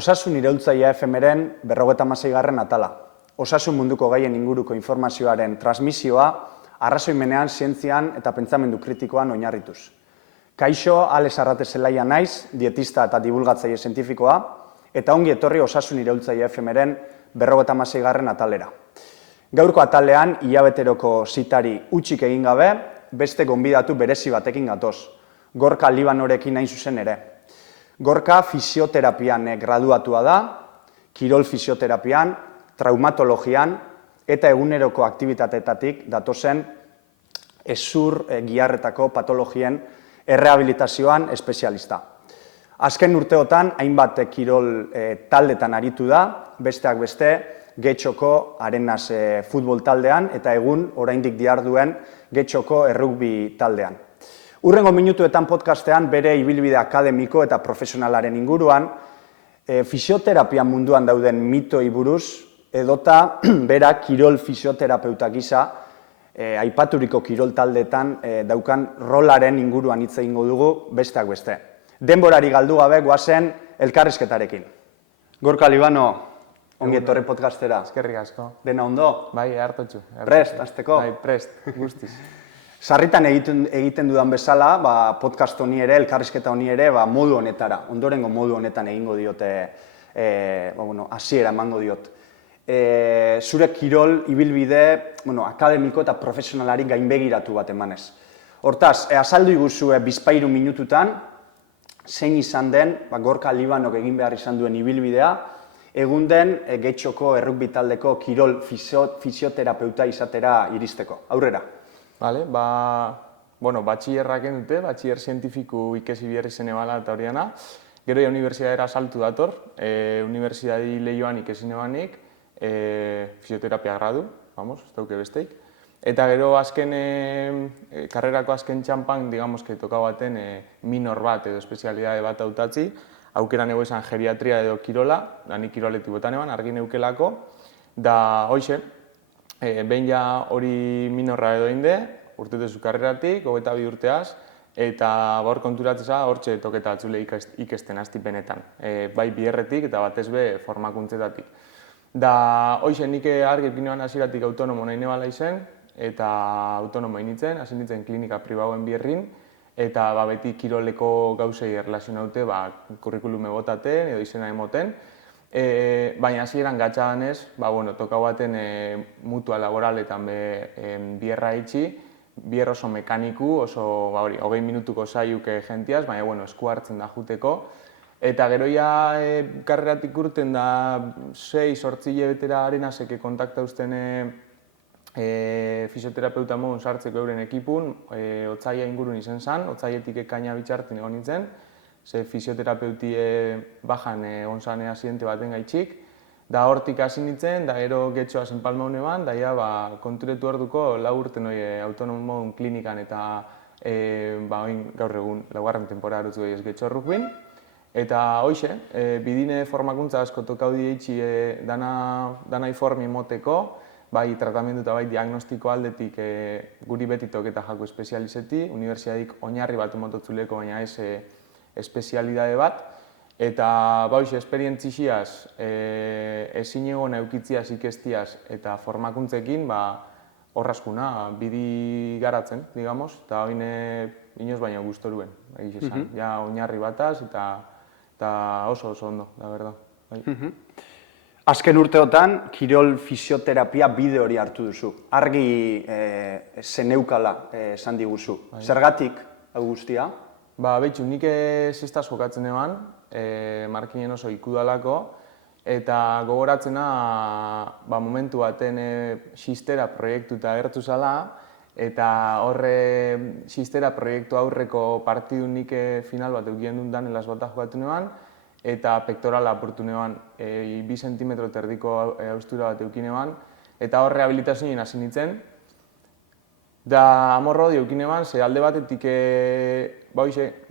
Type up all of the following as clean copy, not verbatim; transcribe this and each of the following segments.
Osasun iraultzailea FM-ren 56. atala. Osasun munduko gaien inguruko informazioaren transmisioa arrazoimenean, zientzian eta pentsamendu kritikoan oinarrituz. Kaixo, Alex Arrate Zelaia naiz, dietista eta divulgatzaile zientifikoa, eta ongi etorri Osasun iraultzailea FM-ren 56. atalera. Gaurko atalean, hilabeteroko zitari utzik egin gabe, beste gonbidatu berezi batekin gatoz. Gorka Libanorekin hain zuzen ere. Gorka fisioterapian graduatua da, kirol fisioterapian, traumatologian eta eguneroko aktibitateetatik datozen hezur giharretako patologien errehabilitazioan espezialista. Azken urteotan, hainbat kirol taldetan aritu da, besteak beste, Getxoko Arenas futbol taldean eta egun oraindik diharduen Getxoko errugbi taldean. Hurrengo minutuetan podcastean bere ibilbide akademiko eta profesionalaren inguruan, fisioterapia munduan dauden mitoi buruz, edota bera kirol fisioterapeuta gisa aipaturiko kirol taldeetan daukan rolaren inguruan hitz egingo dugu besteak beste. Denborari galdu gabe goazen elkarrizketarekin. Gorka Libano, ongi etorri podcastera. Eskerrik asko. Dena ondo? Bai, hartotxu. Prest, hasteko? Bai, prest, guztiz. Sarritan egiten dudan bezala, podcast honi ere, elkarrizketa honi ere, modu honetara, ondorengo modu honetan egingo diote, hasiera emango diot. Zure kirol ibilbide akademiko eta profesionalari gainbegiratu bat emanez. Hortaz, azaldu iguzue bizpahiru minututan, zein izan den, Gorka Libanok egin behar izan duen ibilbidea, egun den Getxoko errugbi taldeko kirol fisioterapeuta izatera iristeko. Aurrera. Bale, batxillerrak dute, batxiller zientifiku ikesi biherri zene bala eta horiana. Gero unibertsiadera saltu dator, unibertsiadi lehioan ikesi nebanik, fisioterapia gradu, ez dauke besteik. Eta gero karrerako azken txampan, toka baten minor bat edo espezialidade bat hautatzi, aukera nego esan geriatria edo kirola, nik kiroletik botan eban, argi neukelako, da hoxe, behin ja hori minorra edo inde, urtetezu karreratik, 22 urteaz, eta gaur konturatzeza hortxe toketa atzule ikesten aztipenetan. Bai biherretik eta batez be formakuntzetatik. Da hoxe nik argi ekinean hasieratik autonomo nahi nebala izen, eta autonomo initzen, hasi nintzen klinika pribauen biherrin, eta beti kiroleko gauzei erlazionaute kurrikulume botaten edo izena emoten. Baina hasieran gatxadanez, toka baten mutua laboraletan biherra itxi, biher oso mekaniku, oso 20 minutuko zaiuk jentiaz, baina esku hartzen da juteko. Eta gero ja karreratik urten da 6-8 hilabetera Arenasek kontakta uzten fisioterapeuta modun sartzeko euren ekipun, otsaila ingurun izen zen, otsailetik ekaina bitxartin egon nintzen, ze fisioterapeuti bajan onzan asiente baten gaitxik, da hortik hasi nintzen, da gero Getxoa zenpalma hone ban, da ja konturetu orduko 4 urten autonomodun klinikan eta gaur egun laugarren temporada harutzu gehiaz Getxo errukbin. Eta hoxe, bidine formakuntza asko tokau ditxi danai formi moteko, bai tratamendu eta bai diagnostiko aldetik guri beti toketa jako espezializeti, unibertsiadik oinarri bat mototzuleko, baina ez espezialidade bat, eta hoxe, esperientzixiaz, ezin egon eukitziaz ikestiaz eta formakuntzekin horrazkuna, bidi garatzen, eta hori inoz baina gustoruen, ja oinarri bataz eta oso ondo, da berda. Azken urteotan, kirol fisioterapia bide hori hartu duzu. Argi zeneukala esan diguzu. Zergatik, hau guztia? Behitxu, nik zestaz jokatzen eban, markinen oso ikudalako, eta gogoratzena momentu baten xistera proiektu eta agertu zala, eta horre xistera proiektu aurreko partidu nik final bat eukien duen danelaz bat jokatu neban, eta pektorala apurtu neban, 2 cm erdiko haustura bat eukin eban, eta hor rehabilitazioen hasi nintzen. Da amorro eukin eban, ze alde batetik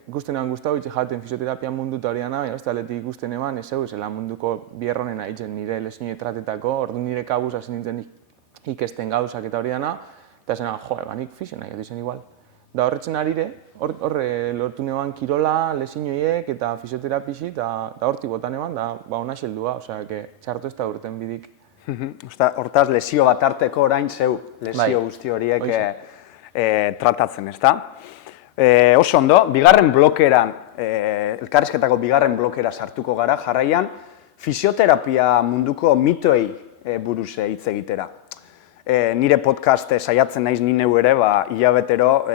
ikusten eban guztau, jaten fisioterapia mundu eta hori dana, beste aldetik ikusten eban, zela munduko bierronen haitzen nire lesine tratetako, ordu nire kabuz hasi nintzen ikesten gauzak eta hori dana, eta zena, nik fisio nahi zen igual. Da horretzen arire, horre lortu neban kirola, lesinoiek eta fisioterapisi, eta hortik botan eban, da ona xeldua, osea, txartu ez da urten bidik. Hortaz, lesio bat arteko orain zeu lesio guzti horiek tratatzen, ezta? Oso ondo, bigarren blokeran, elkarrizketako bigarren blokera sartuko gara, jarraian, fisioterapia munduko mitoei buruz hitz egitera. Nire podcast saiatzen naiz ni neu ere, hilabetero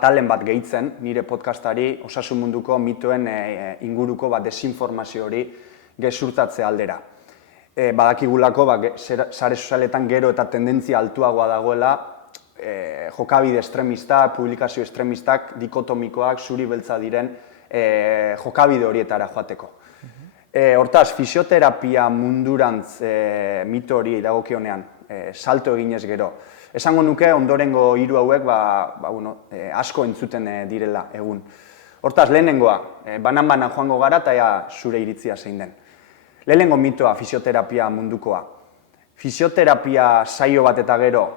talen bat gehitzen nire podcastari osasun munduko mitoen inguruko desinformazio hori gezurtatze aldera. Badakigulako, sare sozialetan gero eta tendentzia altuagoa dagoela, jokabide estremistak, publikazio estremistak, dikotomikoak, zuri beltza diren jokabide horietara joateko. Hortaz, fisioterapia mundurantz mito hori dagokionean salto eginez gero. Esango nuke ondorengo hiru hauek asko entzuten direla egun. Hortaz, lehenengoa, banan-banan joango gara eta zure iritzia zein den. Lehenengo mitoa fisioterapia mundukoa. Fisioterapia saio bat eta gero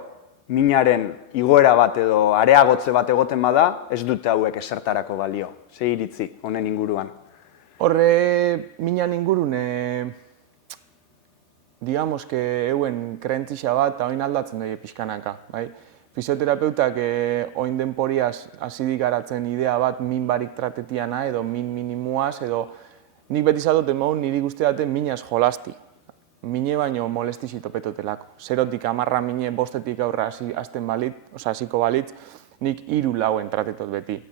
minaren igoera bat edo areagotze bat egoten bada, ez dute hauek esertarako balio. Ze iritzi honen inguruan. Horre minan ingurun, digamos que euen krentzixa bat eta oin aldatzen daie pixkanaka. Fisioterapeutak oin denporiaz hasidik garatzen idea bat min barik tratetiana edo min minimuaz edo nik beti zadoten maun niri guztiaten minaz jolasti. Mine baino molestixi topetotelako. Zerotik 10 mine bostetik aurra hasiko balitz, nik 3-4 tratetot beti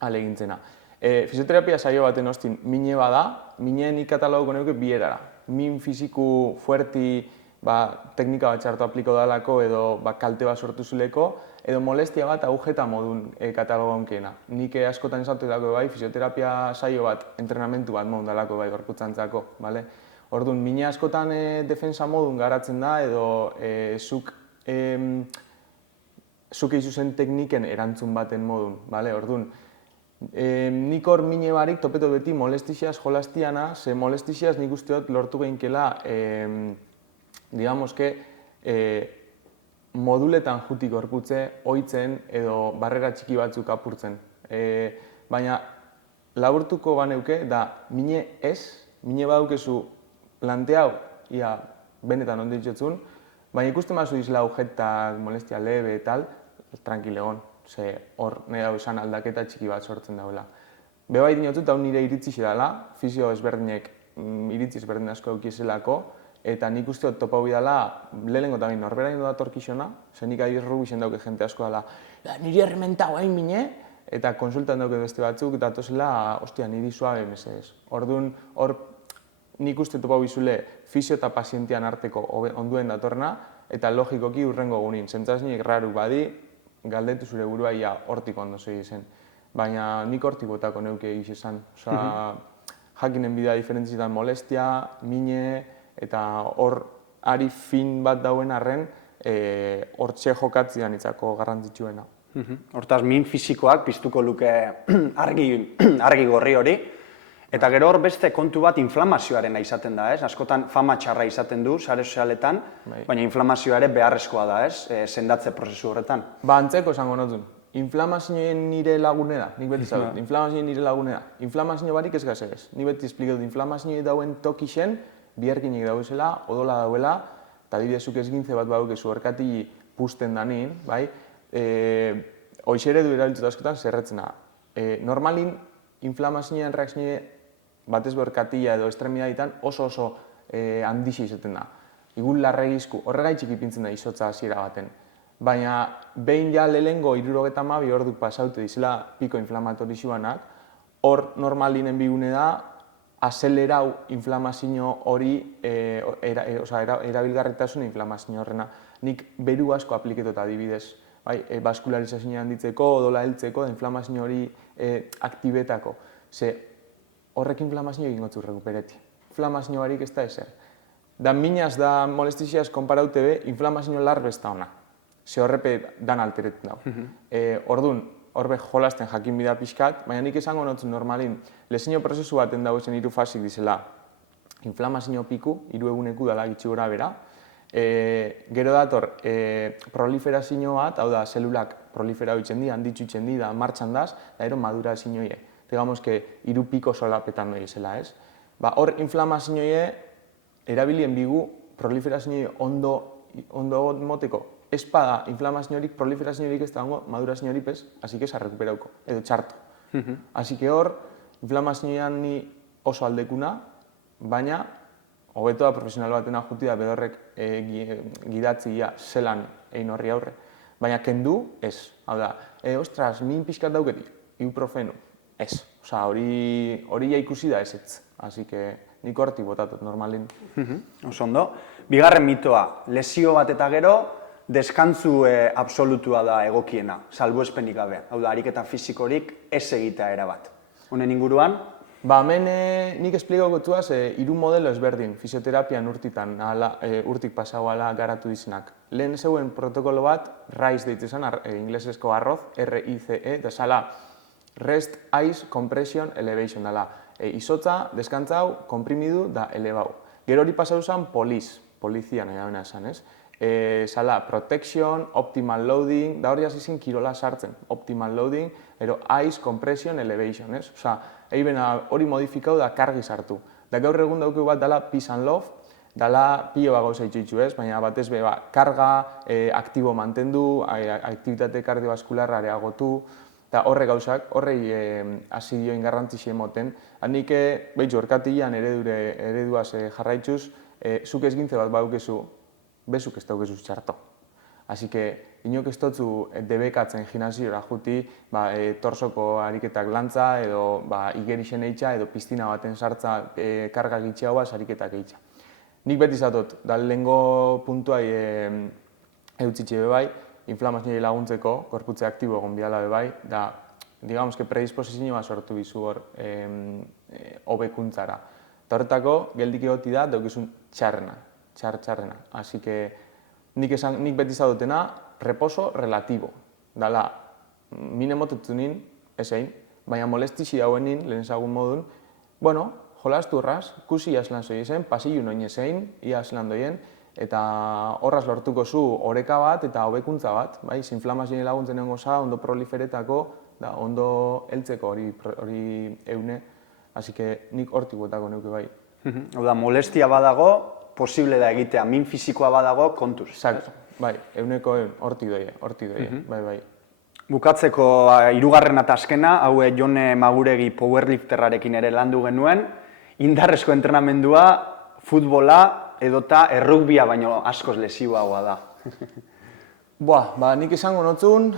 alegintzena. Fisioterapia saio baten ostin mine bada, mineen ikataloguko neuke bi erara. Min fiziku fuerti teknika bat txartu apliko dalako edo kalte bat sortu zuleko, edo molestia bat agujeta modun katalogonkeena. Nik askotan esatu edako fisioterapia saio bat, entrenamentu bat modun dalako gorputzantzako. Orduan, mine askotan defensa modun garatzen da edo zuk eizuzen tekniken erantzun baten modun. Orduan, nik hor mine barik topeto beti molestixiaz jolastiana, ze molestixiaz nik usteot lortu behinkela, digamos que, moduletan jutik gorputze, oitzen edo barrera txiki batzuk apurtzen. Baina laburtuko baneuke da mine mine badukezu planteau, ia benetan ondo ditzotzun, baina ikusten bazu izla agujetak, molestia lebe eta tranquile egon. Ze hor nahi dago esan aldaketa txiki bat sortzen dagoela. Beba idinotut, hau nire iritzi dela, fisio ezberdinek iritzi ezberdin asko eukiezelako, eta nik usteot topau bidala, lehenengo eta bain norbera ino datorkixona, ze nik adiz rubixen dauke jente asko dela, niri errementago hain mine, eta konsultan dauke beste batzuk, eta tozela, ostia, niri suabe mesedez. Orduan, hor nik uste topau bizule fisio eta pazientian arteko onduen datorna, eta logikoki urrengo gunin, zentzaznik raruk badi, galdetu zure burua ia hortik ondo segi zen. Baina nik hortik botako neuke egiz esan. Jakinen bidea diferentzietan molestia, mine, eta hor ari fin bat dauen arren, hortxe jokatzidan itzako garrantzitsuena. Hortaz, min fisikoak piztuko luke argi gorri hori, eta gero hor beste kontu bat inflamazioarena izaten da, ez? Askotan fama txarra izaten du, sare sozialetan, baina inflamazioa ere beharrezkoa da, ez? Sendatze prozesu horretan. Antzeko esango notun, inflamazioen nire lagune da, nik beti zaudut, inflamazioen nire lagune da. Inflamazio barik ez gazegez, nik beti esplikatu, inflamazioen dauen tokixen, biherkinek dauzela, odola dauela, eta dibidezuk ez gintze bat baukezu erkati pusten danin, hoxere du erabiltzut askotan zerretzena. Normalin, inflamazioen reakzioen batez berkatila edo estremidaditan oso handixe izaten da. Igun larregizku, horregaitxik ipintzen da izotza hasiera baten. Baina behin ja lehengo 72 orduk pasaute dizela piko inflamatorixuanak, hor normalinen bigune da azelerau inflamazio hori, erabilgarritasun inflamazio horrena. Nik beru asko apliketota adibidez, baskularizazioa handitzeko, odola heltzeko, inflamazio hori aktibetako. Ze horrek inflamazio egingotzu rekupereti. Inflamazio barik ez da ezer. Da minaz da molestixiaz konparaute be, inflamazio larbe ez da ona. Ze horrepe dan alteretzen dago. Orduan, horbe jolasten jakin bida pixkat, baina nik esango notzun normalin, lezino prozesu baten dago zen 3 fasik dizela. Inflamazio piku, 3 eguneku dala gitxi gora bera, Gero dator, proliferazio bat, hau da, zelulak proliferau itzen di, handitzu itzen di, da martxan daz, da ero madurazioie. Digamos que 3 piko solapetan noi zela, ez? Ba, hor inflamazioie erabilien bigu proliferazioie ondo moteko. Ez bada inflamaziorik, proliferaziorik ez dago, maduraziorik ez, así que esa recuperauko, edo txarto. Así que hor, inflamazioan ni oso aldekuna, baina hobeto da profesional batena juti da bedorrek gidatzia zelan egin horri aurre. Baina kendu, ez. Hau da, ostras, min pixkat dauketik, ibuprofenu, ez. Osa, hori ja ikusi da ezetz. Así que nik hortik botatot normalin. Oso ondo. Bigarren mitoa, lesio bat eta gero, deskantzu absolutua da egokiena, salbuespenik gabe. Hau da, ariketa fisikorik ez egitea erabat. Honen inguruan? Ba, hemen nik esplikauko tuaz, 3 modelo ezberdin, fisioterapian urtik pasago ala garatu dizenak. Lehen zeuen protokolo bat, RICE deitu zen, inglesezko arroz, RICE, eta zala Rest, Ice, Compression, Elevation dela. Izotza, deskantzau, komprimidu da elebau. Gero hori pasau zen polizia nahi da bena esan, ez? Zala, protection, optimal loading, da hori hasi zen kirola sartzen. Optimal loading, ero ice, compression, elevation, ez? Osa, hori modifikau da kargi sartu. Da gaur egun daukeu bat dala peace and love, dala pilo bat gauza itxitxu, ez? Baina batez be, karga, aktibo mantendu, aktivitate kardiovaskularra areagotu, eta horre gauzak, horrei asidioin garrantzixi emoten. Handik, behitxu, orkatian ereduaz jarraitzuz, zuk ez gintze bat baukezu, bezuk ez daukezuz txarto. Así que, inok ez dutzu debekatzen gimnasiora juti, torsoko ariketak lantza, edo igerixen eitxa, edo piztina baten sartza karga gitxeagoaz ariketak eitxa. Nik beti zatot, da lehengo puntuai eutzitxe bebai, inflamazioa laguntzeko, korputze aktibo egon biala bebai, da, digamos que predisposizioa sortu bizu hor hobekuntzara. Eta horretako, geldik egoti da, daukizun txarrena. Así que nik beti zadutena, reposo relatibo. Dala, min emotetu nin, ezein, baina molestixi dauenin, lehen zagun modun, bueno, jolastu horraz, kusi iazlan zoi ezen, pasillu noin ezein, iazlan doien, eta horraz lortuko zu oreka bat eta hobekuntza bat, bai, inflamazioa laguntzen egon goza, ondo proliferetako, da, ondo heltzeko hori eune, así que nik hortik botako neuke bai. Hau da, molestia badago, posible da egitea, min fisikoa badago, kontuz. Exacto, bai, euneko hortik doie, bai. Bukatzeko 3. eta azkena, hau Jone Maguregi powerlifterrarekin ere landu genuen, indarrezko entrenamendua, futbola, edota errugbia baino askoz lesioagoa da. Nik esango notzun,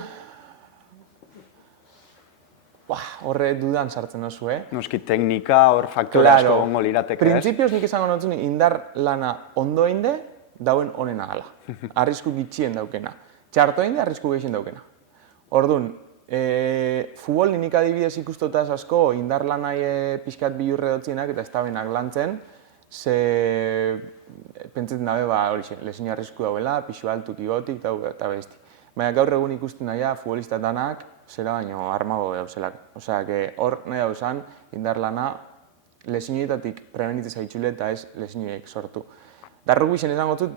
horre dudan sartzen oso, Noski teknika, hor faktore asko gongo lirateke, ez? Printzipioz nik esango notzun indar lana ondo einde, dauen onena gala. Arrisku gitxien daukena. Txarto einde, arrisku gehien daukena. Orduan, futbol nik adibidez ikustotaz asko indar lanai pixkat bilurre dotzienak eta ez da benak lantzen, ze pentsetzen dabe, horixe, lezin arrisku dauela, pixu altuk igotik eta besti. Baina gaur egun ikusten daia futbolista danak, zera baino armago dauzelak. Osea, hor nahi dauzan, indar lana lezinoetatik prebenitzez haitxule eta ez lezinoek sortu. Da rugbixen esango dut,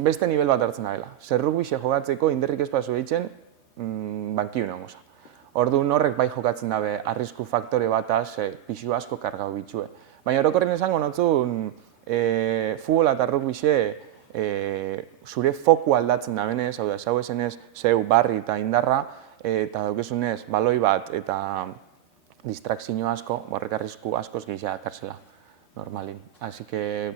beste nivel bat hartzen dabela. Zer rugbixe jokatzeko inderrik ez pasu eitzen, bankiun egon goza. Orduan horrek bai jokatzen dabe arrisku faktore bataz pixu asko kargau bitxue. Baina orokorren esango notzun, futbola eta rugbixe zure foku aldatzen da benez, hau da, zau esenez, zeu, barri eta indarra, eta daukezunez, baloi bat eta distrakzio asko, horrek arrisku askoz gehiago dakartzela, normalin. Así que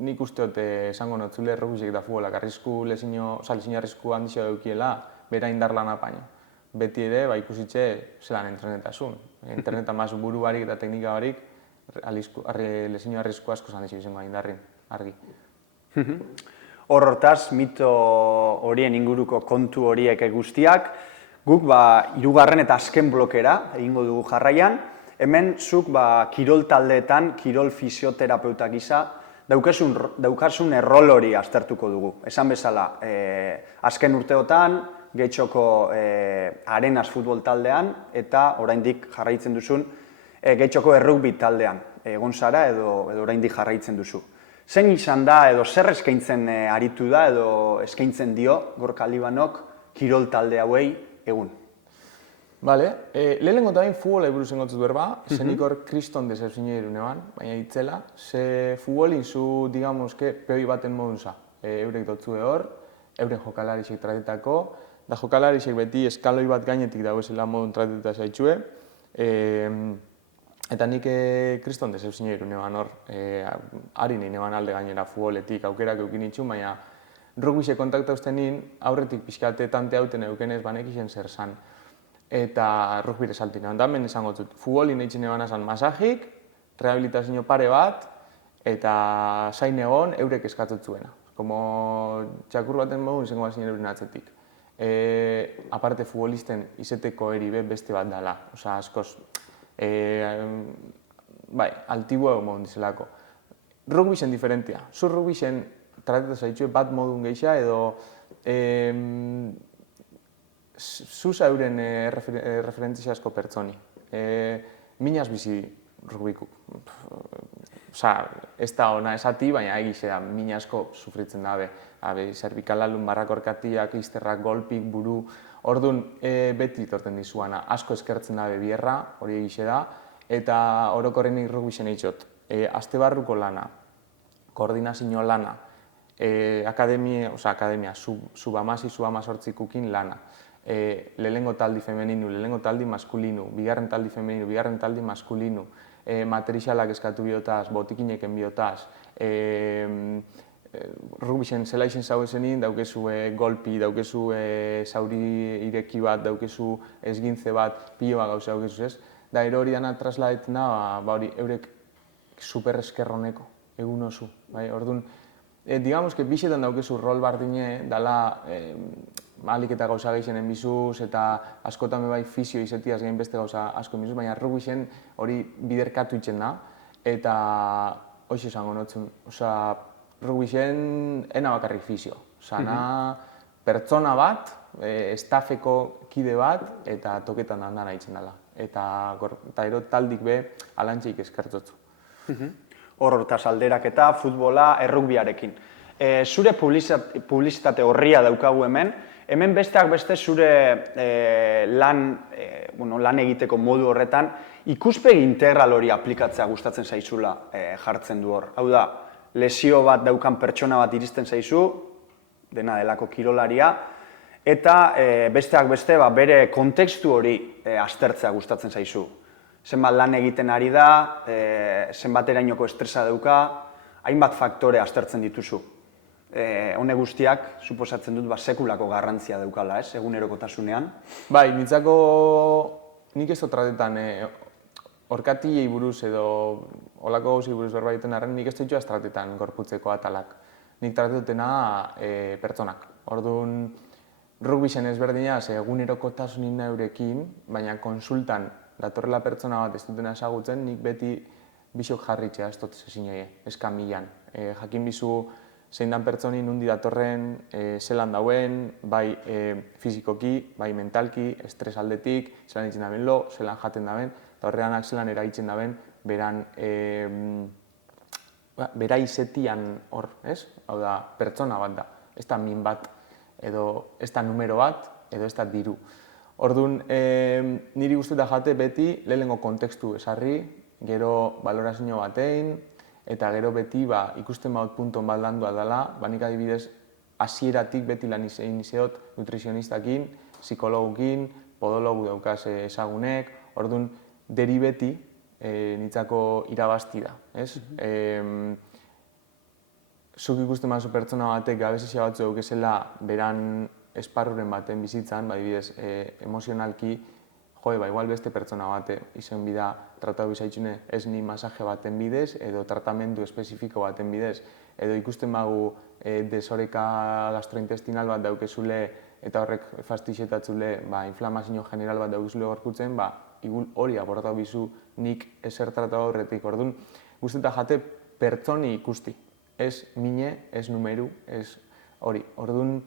nik usteot esango notzule rugbixek da futbolak arrisku lezino arrisku handixo daukiela, bera indar lan apaino. Beti ere, ikusitxe zelan entrenetasun. Internetan mazu buru barik eta teknika barik, lezino arrisku asko handixo izango indarrin, argi. Hortaz, mito horien inguruko kontu horiek guztiak, guk 3. eta azken blokera egingo dugu jarraian, hemen zuk kirol taldeetan, kirol fisioterapeuta gisa, daukasun errol hori aztertuko dugu. Esan bezala, azken urteotan, Getxoko Arenas futbol taldean, eta oraindik jarraitzen duzun Getxoko errugbi taldean, egon zara edo oraindik jarraitzen duzu. Zein izan da edo zer eskaintzen aritu da edo eskaintzen dio Gorka Libanok kirol talde hauei egun? Bale, lehenengo eta bain futbola buruz engotzut berba, zenik hor kriston decepzioa irunean, baina itzela, ze futbolin zu, digamos, peoi baten modun za. Eurek dotzue hor, euren jokalarixek tratetako, da jokalarixek beti eskaloi bat gainetik dagoezela modun tratetuta zaitxue, eta nik kriston decepzioa irunean hor, ari nahi neban alde gainera futboletik aukerak eukin itxun, baina rugbixe kontakta ustenin, aurretik pixkate tante hauten eukenez banekixen zer zan. Eta rugbire saltin egon da, hemen esango dut, futbolin eitzen eban azan masajik, rehabilitazio pare bat, eta zain egon eurek eskatutzuena. Como txakur baten modun izango bat zinen euren atzetik. Aparte futbolisten izeteko eribe beste bat dala, oza, askoz, bai, altibua egon modun dizelako. Rugbixen diferentia, zu rugbixen trateta zaitxue bat modun geisha edo zuza euren referentzia asko pertsoni. Minaz bizi rugbiku. Osa, ez da ona esati, baina egize da, min asko sufritzen dabe. Zerbikalalun, barrakorkatiak, izterrak, golpik, buru. Orduan, beti torten dizuana. Asko eskertzen dabe bierra, hori egize da. Eta orokorrenik rugbixen eitxot. Aste barruko lana, koordinazio lana, akademia, subamasi, subamazortzikukin lana. Lehengo taldi femeninu, lehengo taldi maskulinu, bigarren taldi femeninu, bigarren taldi maskulinu, materialak eskatu biotaz, botikineken biotaz, rugbixen zela izen zaudezenin, daukezu golpi, daukezu zauri ireki bat, daukezu esgintze bat, piloa gauza daukezu ez. Da, hori dana trasladetzen da, hori eurek super eskerroneko, egun oso. Orduan, digamos que bixetan daukezu rol bardine, dala alik eta gauza geixenen bizuz, eta askotan bai fizio izetiaz gain beste gauza asko bizuz, baina rugbixen hori biderkatu itzen da, eta hoxe esango notzen, rugbixen ena bakarrik fizio. Na pertsona bat, estafeko kide bat, eta toketan handan haitzen dela. Eta ero taldik be alantxeik eskertzotzu. Hortaz alderak eta futbola errugbiarekin. Zure publizitate horria daukagu hemen besteak beste zure lan egiteko modu horretan ikuspegi integral hori aplikatzea gustatzen zaizula jartzen du hor. Hau da, lesio bat daukan pertsona bat iristen zaizu, dena delako kirolaria, eta besteak beste bere kontekstu hori aztertzea gustatzen zaizu. Zenbat lan egiten ari da, zenbaterainoko estresa dauka, hainbat faktore aztertzen dituzu. Hone guztiak, suposatzen dut, sekulako garrantzia daukala, ez, egunerokotasunean. Bai, nitzako nik ez tratetan orkatiei buruz edo olako gauzei buruz berbaiten arren, nik ez ditu tratetan gorputzeko atalak. Nik tratetutena pertsonak. Orduan, rugbixen ezberdinaz egunerokotasunin eurekin, baina konsultan datorrela pertsona bat ez dutena ezagutzen, nik beti bisok jarritzea ez dut zezinei, eskamilan. Jakin bizu zein dan pertsoni nundi datorren, zelan dauen, bai fizikoki, bai mentalki, estres aldetik, zelan itzen daben lo, zelan jaten daben, eta horreanak zelan eragitzen daben, bera izetian hor, ez? Hau da, pertsona bat da, ez da min bat, edo ez da numero bat, edo ez da diru. Orduan, niri guztuta jate beti lehenengo kontekstu esarri, gero balorazio batein, eta gero beti ikusten baut punton bat landua dela, nik adibidez hasieratik beti lan izeot nutrizionistakin, psikologukin, podologu daukaz ezagunek, orduan deri beti nitzako irabazti da. Zuk ikusten bazu pertsona batek gabezizia batzu eukezela beran esparruren baten bizitzan, adibidez emozionalki, igual beste pertsona bate izen bida tratatu bizaitxune ez ni masaje baten bidez edo tratamendu espezifiko baten bidez edo ikusten bagu desoreka gastrointestinal bat daukezule eta horrek fastixetatzule inflamazio general bat daukezule gorputzen, hori abortatu bizu nik ezer tratatu horretik. Orduan, guztetan jate pertsoni ikusti, ez mine, ez numeru, ez hori. Orduan,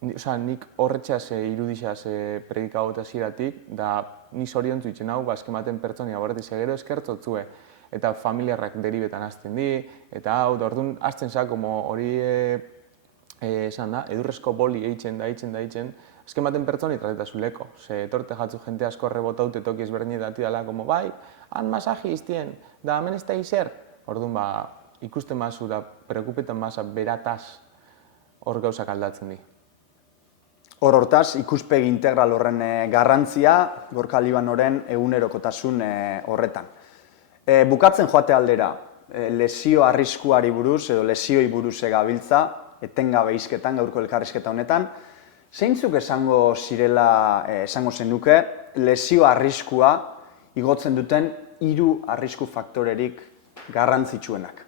nik horretxaz irudixaz predikagot hasieratik, da ni zoriontzu itzen hau, eskematen pertsonia borretiz gero eskertzotzue. eta familiarrak deribetan hasten di, eta hau, da orduan hasten za, como hori esan da, edurrezko boli eitzen, azken baten pertsoni tratetazuleko. Ze etorte jatzu jente asko rebotaute toki ezberdinetati dela, como bai, han masaji iztien, da hemen ez da izer. Orduan, ikusten mazu da, preokupetan maza berataz hor gauzak aldatzen di. Hortaz, ikuspegi integral horren garrantzia, Gorka Libanoren egunerokotasun horretan. Bukatzen joate aldera, lesio arriskuari buruz edo lesioi buruz gabiltza, etengabe hizketan gaurko elkarrizketa honetan, zeintzuk esango zirela, esango zenuke, lesio arriskua igotzen duten 3 arrisku faktorerik garrantzitsuenak?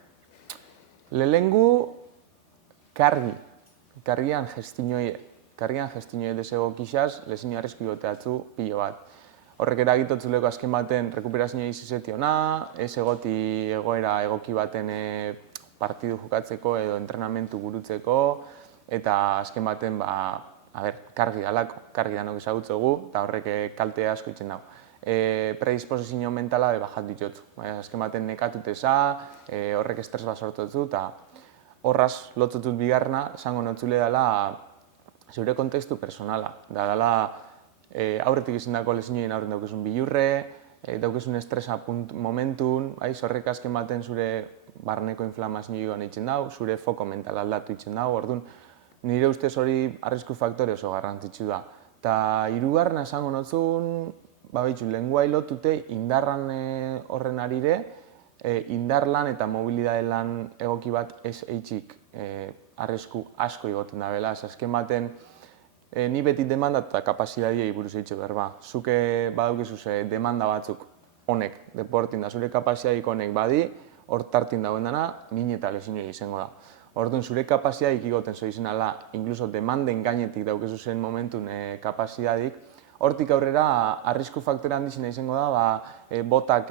Lehengu kargian gestinoie desego kixaz, lesio arrisku igoteatzu pilo bat. Horrek eragitotzuleko azken baten rekuperazioa izizetiona, ez egoti egoera egoki baten partidu jokatzeko edo entrenamentu burutzeko, eta azken baten, kargi danok ezagutzegu, eta horrek kalte asko itzen dago. Predisposizio mentala bajat ditotzu. Azken baten nekatuteza, horrek estres bat sortotzu, eta horraz lotzotut bigarna, esango notzule dela zure kontekstu personala. Da dela aurretik izendako lesioen aurren daukezun bilurre, daukezun estresa momentun, horrek azken baten zure barneko inflamazioa nahitzen dau, zure foko mental aldatu itzen dau, orduan nire ustez hori arrisku faktore oso garrantzitsu da. Eta hirugarrena esango notzun, lenguai lotute indarran horren arire, indarlan eta mobilidade lan egoki bat ez eitxik arrisku asko igoten da bela. Azken baten, ni beti demanda eta kapazidadiei buruz eitxe berba. Zuke badaukizu demanda batzuk honek, deportin da, zure kapazidadik honek badi, hor tartin dauen dana, min eta lesinoi izango da. Orduan, zure kapazidadik igoten zo izan ala, inkluso demanden gainetik daukezu zen momentun kapazidadik, hortik aurrera, arrisku faktore handizena izango da, botak,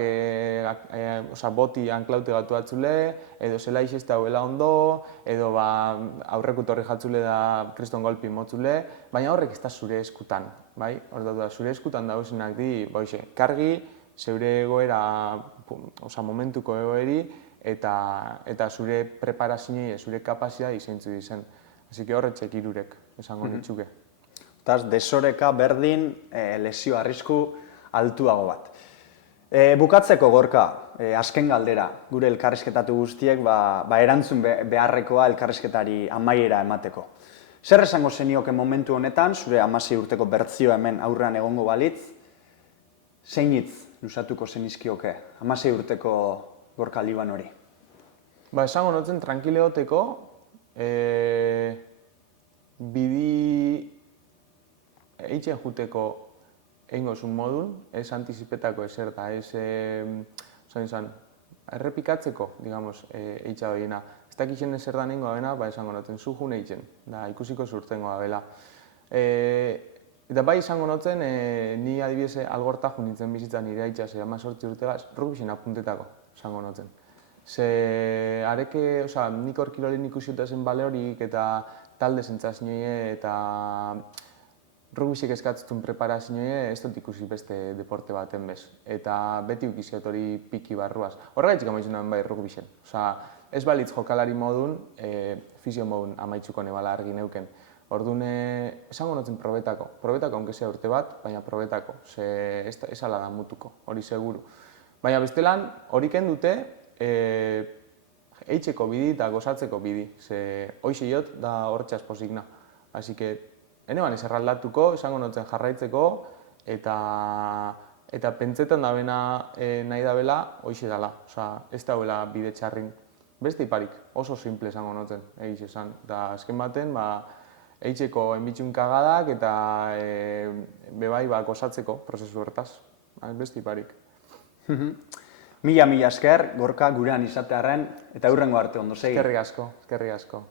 boti anklaute gatu batzule, edo zela izeste hauela ondo, edo aurrekut horri jatzule da kriston golpi motzule, baina horrek ez da zure eskutan, bai? Hortatu da, zure eskutan dauzenak di, kargi, zeure egoera, momentuko egoeri, eta zure preparazioa, zure kapazia izentzu dizen. Asi que horretxek irurek, esango nitzuke. Taz, desoreka berdin lesio arrisku altuago bat. Bukatzeko Gorka, azken galdera, gure elkarrizketatu guztiek erantzun beharrekoa elkarrizketari amaiera emateko. Zer esango zenioke momentu honetan, zure 16 urteko bertzioa hemen aurrean egongo balitz, zein hitz luzatuko zenizkioke 16 urteko Gorka Libanori? Esango notzen tranquileoteko, bidi eitzen juteko egin modun, ez antizipetako ezer da, ez errepikatzeko, digamos, eitza doiena. Ez dakixen ezer da nengo abena, esango notzen zuhun eitzen, da ikusiko zurtengo abela. Eta esango notzen, ni adibidez algorta nintzen bizitzan nire aitza, 18 urtegaz, rugbixen apuntetako, esango notzen. Ze areke, nik hor kirolen ikusiota zen bale horik eta talde zentzazioe eta rugbixek eskatztun preparazioe ez dut ikusi beste deporte baten bez. Eta beti ukiziot hori piki barruaz. Horregaitzik amaitzunan bai rugbixen. Ez balitz jokalari modun, fizio modun amaitzuko nebala argi neuken. Orduan, esango notzen probetako. Probetako, onkesea urte bat, baina probetako. Ze ez ala da mutuko, hori seguru. Baina bestelan, hori kendute, eitzeko bidi eta gozatzeko bidi. Ze hoxe jot da hortxaz posigna. Asi que, eneban ez erraldatuko, esango notzen jarraitzeko, eta pentsetan dabena nahi dabela, hoxe dala. Ez dauela bide txarrin. Beste iparik, oso simple esango notzen, egiz esan. Eta azken baten, eitzeko enbitxun kagadak eta bebai gozatzeko prozesu hortaz. Beste iparik. Mila esker, Gorka gurean izatearen, eta hurrengo arte ondo segi. Eskerrik asko.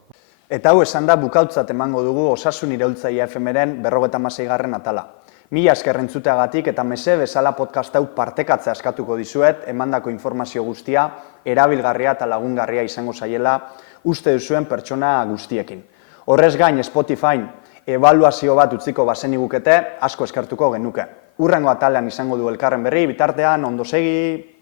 Eta hau esan da bukautzat emango dugu Osasun Iraultzaile FM-ren 56. atala. Mila esker entzuteagatik eta meze bezala podcast hau partekatzea eskatuko dizuet, emandako informazio guztia, erabilgarria eta lagungarria izango zaiela uste duzuen pertsona guztiekin. Horrez gain Spotifyn ebaluazio bat utziko bazenigukete, asko eskertuko genuke. Hurrengo atalean izango du elkarren berri, bitartean ondo segi.